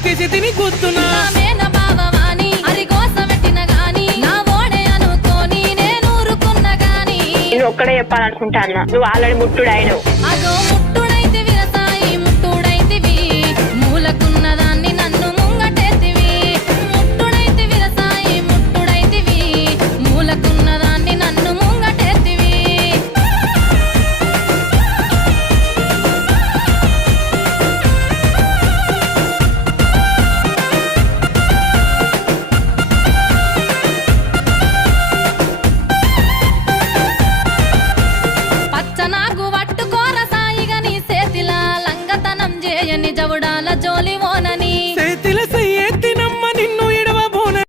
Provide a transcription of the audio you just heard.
వెనకేసి తిని కూతున్నా నేను ఒక్కడే చెప్పాలనుకుంటా అన్న, నువ్వు ఆల్రెడీ ముట్టుడు అయినవు.